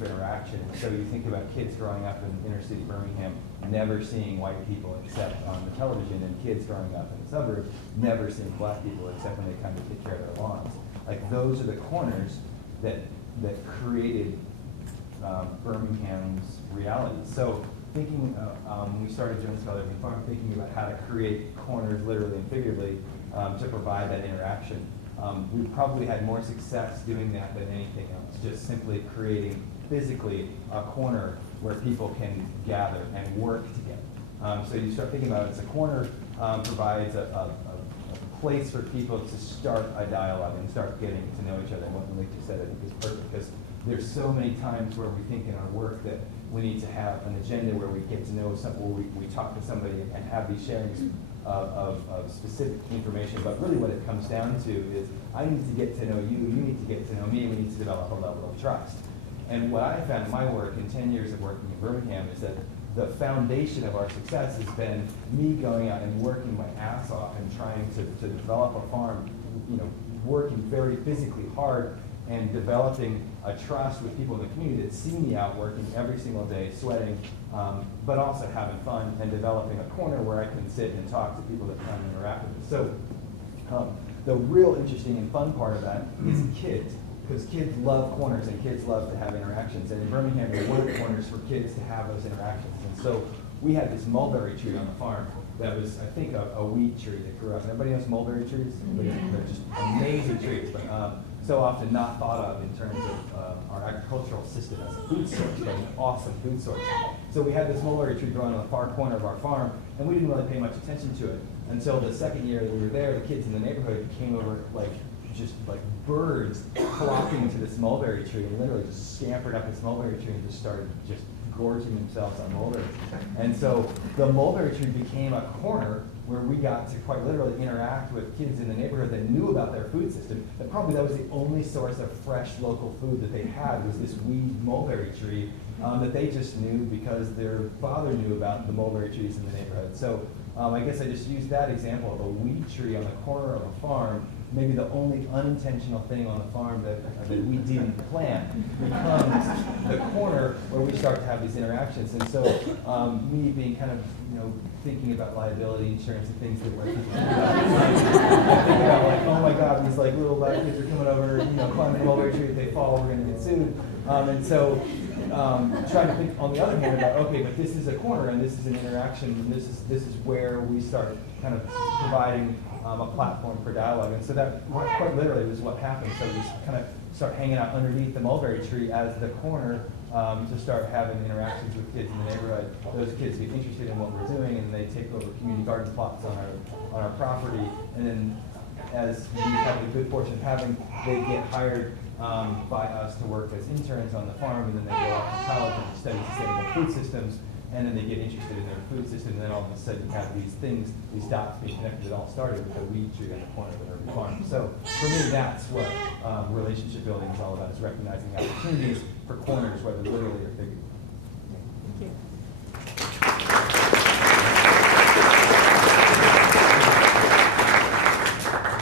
for interaction. So you think about kids growing up in inner city Birmingham, never seeing white people except on the television, and kids growing up in the suburbs, never seeing black people except when they come to take care of their lawns. Like those are the corners that created Birmingham's reality. So thinking, we started doing Scholarly Farm, thinking about how to create corners, literally and figuratively, to provide that interaction. We probably had more success doing that than anything else, just simply creating physically a corner where people can gather and work together. So you start thinking about it as a corner provides a place for people to start a dialogue and start getting to know each other. And what Malik just said, I think, is perfect, because there's so many times where we think in our work that we need to have an agenda where we get to know something, where we talk to somebody and have these sharings of specific information. But really what it comes down to is, I need to get to know you, you need to get to know me, we need to develop a level of trust. And what I found in my work in 10 years of working in Birmingham is that the foundation of our success has been me going out and working my ass off and trying to develop a farm, working very physically hard and developing a trust with people in the community that see me out working every single day, sweating, but also having fun and developing a corner where I can sit and talk to people that come and interact with me. So the real interesting and fun part of that is kids, because kids love corners and kids love to have interactions. And in Birmingham, there weren't corners for kids to have those interactions. And so we had this mulberry tree on the farm that was, I think, a weed tree that grew up. Everybody knows mulberry trees? They're just amazing trees, but so often not thought of in terms of our agricultural system as a food source, but an awesome food source. So we had this mulberry tree growing on the far corner of our farm, and we didn't really pay much attention to it until the second year that we were there. The kids in the neighborhood came over just like birds flocking to this mulberry tree, and literally just scampered up this mulberry tree and just started just gorging themselves on mulberries. And so the mulberry tree became a corner where we got to quite literally interact with kids in the neighborhood that knew about their food system. And probably that was the only source of fresh local food that they had, was this weed mulberry tree that they just knew because their father knew about the mulberry trees in the neighborhood. So I guess I just used that example of a weed tree on the corner of a farm, maybe the only unintentional thing on the farm that we didn't plant, becomes the corner where we start to have these interactions. And so me being kind of, thinking about liability insurance and things that we're thinking about, I think about like, oh my God, these like little black kids are coming over, climbing the mulberry tree. If they fall, we're going to get sued. And so trying to think on the other hand about, okay, but this is a corner and this is an interaction, and this is where we start kind of providing a platform for dialogue. And so that quite literally was what happened. So we kind of start hanging out underneath the mulberry tree as the corner to start having interactions with kids in the neighborhood. Those kids get interested in what we're doing, and they take over community garden plots on our property. And then, as we have the good fortune of having, they get hired by us to work as interns on the farm, and then they go off to college and study sustainable food systems. And then they get interested in their food system, and then all of a sudden you have these things, these dots being connected. It all started with a weed tree on the corner of every farm. So for me, that's what relationship building is all about, is recognizing opportunities for corners, whether literally or figuratively. Thank you.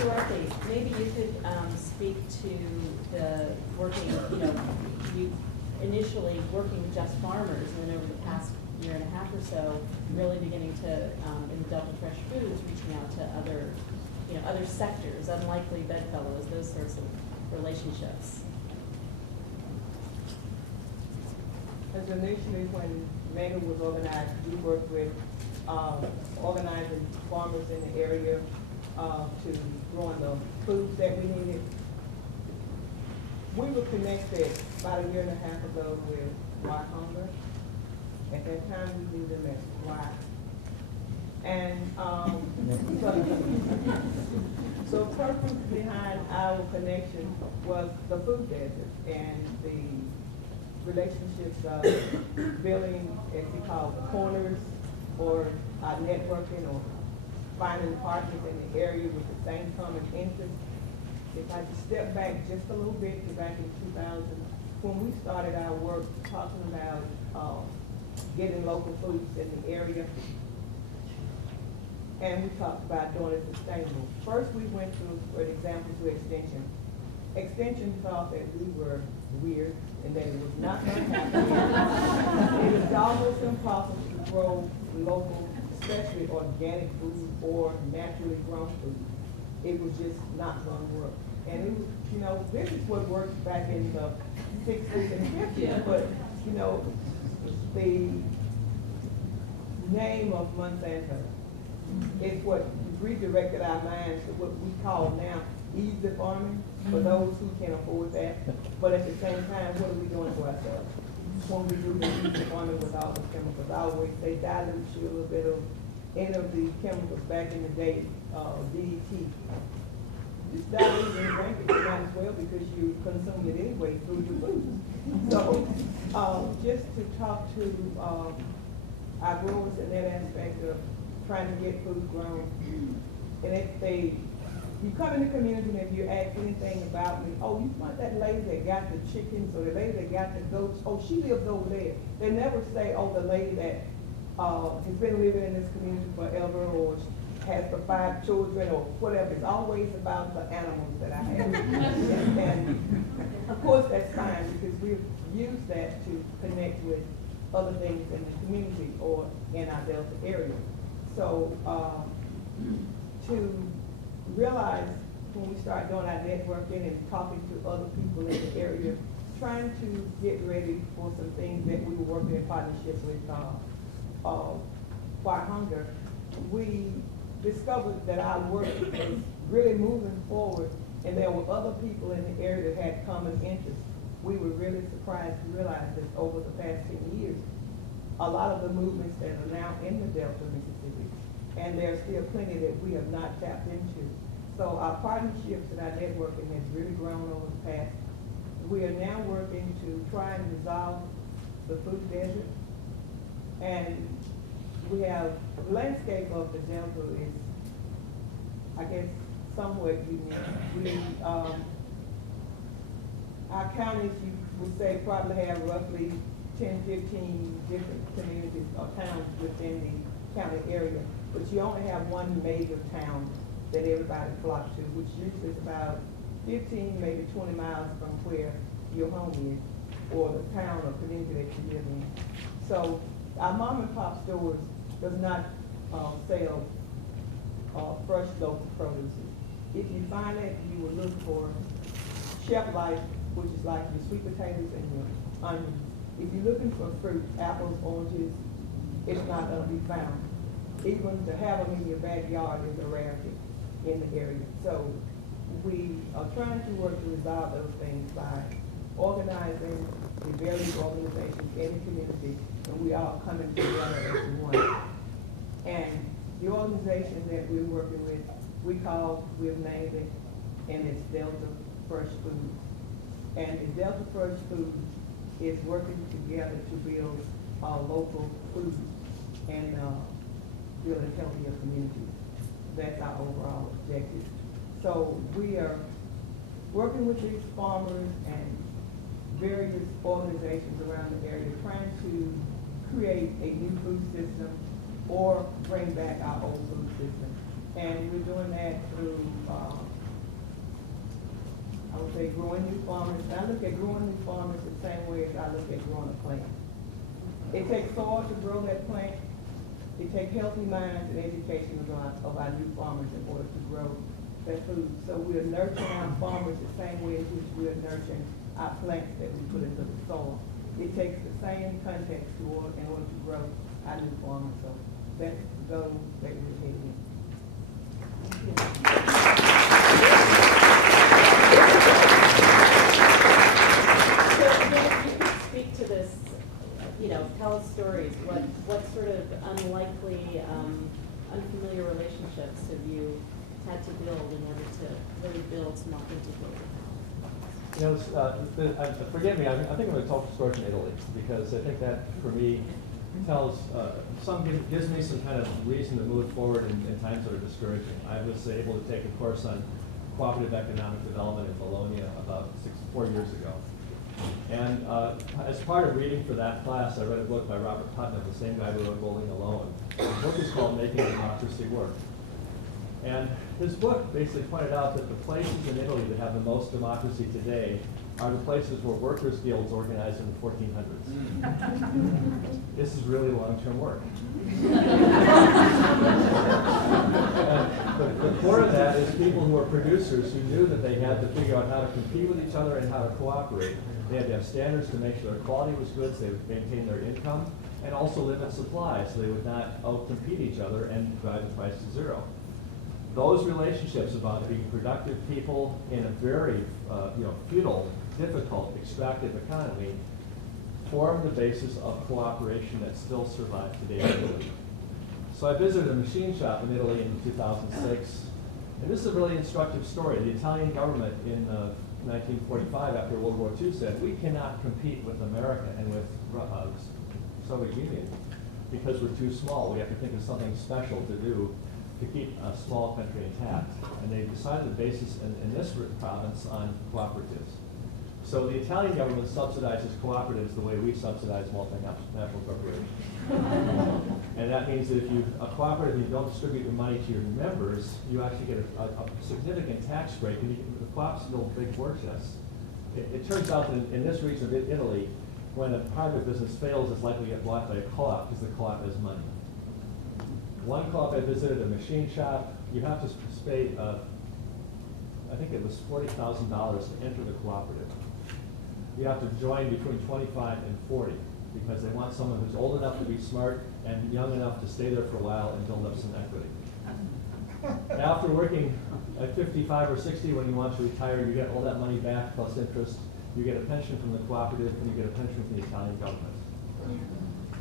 Dorothy, maybe you could speak to the working, you initially working with just farmers, and then over the past year and a half or so, really beginning to, in Delta Fresh Foods, reaching out to other sectors, unlikely bedfellows, those sorts of relationships. As initially when MEGA was organized, we worked with organizing farmers in the area to growing the foods that we needed. We were connected about a year and a half ago with Why Hunger. At that time, we knew them as Why. And so purpose behind our connection was the food desert and the relationships of building, as we call the corners, or networking, or finding partners in the area with the same common interests. If I just step back just a little bit to back in 2000, when we started our work talking about getting local foods in the area, and we talked about doing it sustainable. First, we went through, for example, to Extension, Extension thought that we were weird and that it was not going to happen. It is almost impossible to grow local, especially organic food or naturally grown food. It was just not going to work. And it was, you know, this is what worked back in the 60s and 50s, Yeah. but, you know, the name of Monsanto is what redirected our minds to what we call now easy farming for those who can afford that. But at the same time, what are we doing for ourselves? When we do the easy farming with all the chemicals, I always say dilute you a little bit of any of the chemicals back in the day, DET. Just dilute it and drink it, you might as well, because you consume it anyway through your food. So, just to talk to our growers in that aspect of trying to get food grown. And if they, you come in the community and if you ask anything about me, oh, you want that lady that got the chickens or the lady that got the goats, oh, she lives over there. They never say, oh, the lady that has been living in this community forever or has the 5 children or whatever. It's always about the animals that I have. and of course that's fine because we've used that to connect with other things in the community or in our Delta area. So to realize when we start doing our networking and talking to other people in the area, trying to get ready for some things that we were working in partnership with Fire Hunger, we discovered that our work was really moving forward and there were other people in the area that had common interests. We were really surprised to realize that over the past 10 years, a lot of the movements that are now in the Delta, Mississippi, and there's still plenty that we have not tapped into. So our partnerships and our networking has really grown over the past. We are now working to try and resolve the food desert. And we have, the landscape of the Delta is, I guess, somewhat unique. We, our counties, you would say, probably have roughly 10, 15 different communities or towns within the county area, but you only have one major town that everybody flocks to, which usually is about 15, maybe 20 miles from where your home is, or the town or community that you live in. So our mom and pop stores does not sell fresh local produce. If you find it, you will look for Chef Life, which is like your sweet potatoes and your onions. If you're looking for fruit, apples, oranges, it's not going to be found. Even to have them in your backyard is a rarity in the area. So we are trying to work to resolve those things by organizing the various organizations in the community, and we are coming together as one. And the organization that we're working with, we've named it, and it's Delta Fresh Foods. And the Delta Fresh Foods is working together to build local food and build a healthier community. That's our overall objective. So we are working with these farmers and various organizations around the area trying to create a new food system or bring back our old food system. And we're doing that through, I would say, growing new farmers. And I look at growing new farmers the same way as I look at growing a plant. It takes soil to grow that plant. It takes healthy minds and education of our new farmers in order to grow that food. So we are nurturing our farmers the same way in which we are nurturing our plants that we put into the soil. It takes the same context in order to grow our new farmers. So that's the goal that we're heading in. Speak to this, tell us stories. What sort of unlikely, unfamiliar relationships have you had to build in order to really build some authentic local? Forgive me, I think I'm going to tell the story from Italy, because I think that, for me, gives me some kind of reason to move forward in times that are discouraging. I was able to take a course on cooperative economic development in Bologna about 4 years ago. And as part of reading for that class, I read a book by Robert Putnam, the same guy who wrote Bowling Alone. The book is called Making Democracy Work. And his book basically pointed out that the places in Italy that have the most democracy today are the places where workers' guilds organized in the 1400s. This is really long-term work. The core of that is people who are producers who knew that they had to figure out how to compete with each other and how to cooperate. They had to have standards to make sure their quality was good, so they would maintain their income, and also limit supply so they would not out-compete each other and drive the price to zero. Those relationships about being productive people in a very feudal, difficult, extractive economy form the basis of cooperation that still survives today in Italy. So I visited a machine shop in Italy in 2006, and this is a really instructive story. The Italian government in 1945, after World War II, said, we cannot compete with America and with the Soviet Union because we're too small. We have to think of something special to do to keep a small country intact. And they decided the basis in this province on cooperatives. So the Italian government subsidizes cooperatives the way we subsidize multinational corporations. And that means that if you a cooperative and you don't distribute your money to your members, you actually get a significant tax break, and the co-ops build big fortunes. It turns out that in this region of Italy, when a private business fails, it's likely to get bought by a co-op because the co-op has money. One co-op I visited, a machine shop, you have to pay, I think it was $40,000 to enter the cooperative. You have to join between 25 and 40 because they want someone who's old enough to be smart and young enough to stay there for a while and build up some equity. After working at 55 or 60, when you want to retire, you get all that money back plus interest. You get a pension from the cooperative and you get a pension from the Italian government.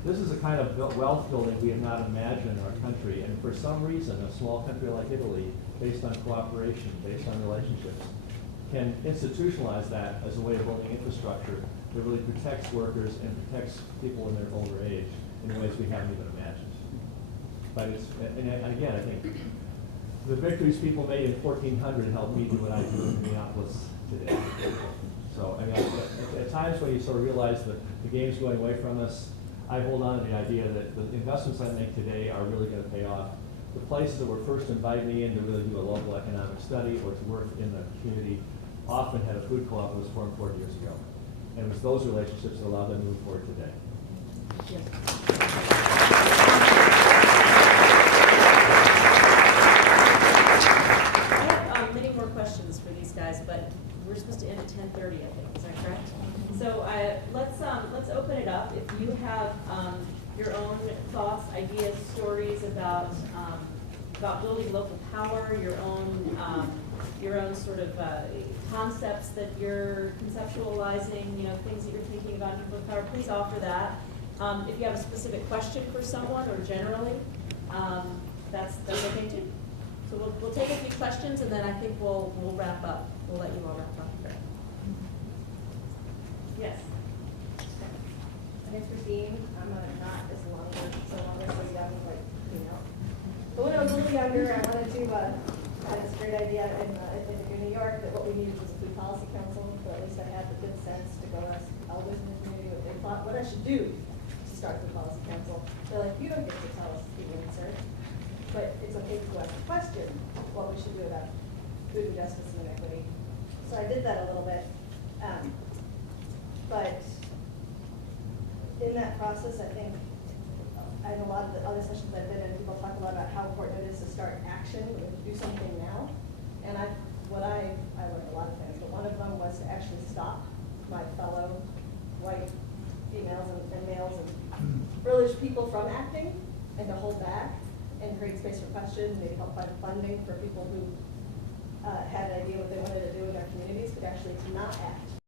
This is a kind of wealth building we have not imagined in our country, and for some reason, a small country like Italy, based on cooperation, based on relationships, can institutionalize that as a way of building infrastructure that really protects workers and protects people in their older age in ways we haven't even imagined. But it's, and again, I think the victories people made in 1400 helped me do what I do in Minneapolis today. So, I mean, at times when you sort of realize that the game's going away from us, I hold on to the idea that the investments I make today are really going to pay off. The places that were first invited me in to really do a local economic study or to work in the community often had a food co-op that was formed 40 years ago. And it was those relationships that allowed them to move forward today. Yes. I have many more questions for these guys, but we're supposed to end at 10:30, I think. Is that correct? So let's open it up. If you have your own thoughts, ideas, stories about building local power, your own sort of concepts that you're conceptualizing, things that you're thinking about in local power, please offer that. If you have a specific question for someone or generally, that's okay too. So we'll take a few questions and then I think we'll wrap up. We'll let you all wrap up. Yes. My name's Christine. I'm not as young as young, like, But when I was a little younger, I wanted to, I had this great idea in New York that what we needed was a food policy council, but at least I had the good sense to go ask elders in the community what they thought, what I should do to start the policy council. They're like, you don't get to tell us the answer, but it's okay to ask the question, what we should do about food injustice and inequity. So I did that a little bit. But in that process, I think, in a lot of the other sessions I've been in, people talk a lot about how important it is to start action and to do something now. And I learned a lot of things, but one of them was to actually stop my fellow white females and males and privileged people from acting and to hold back and create space for question, maybe help find funding for people who had an idea what they wanted to do in their communities, but actually to not act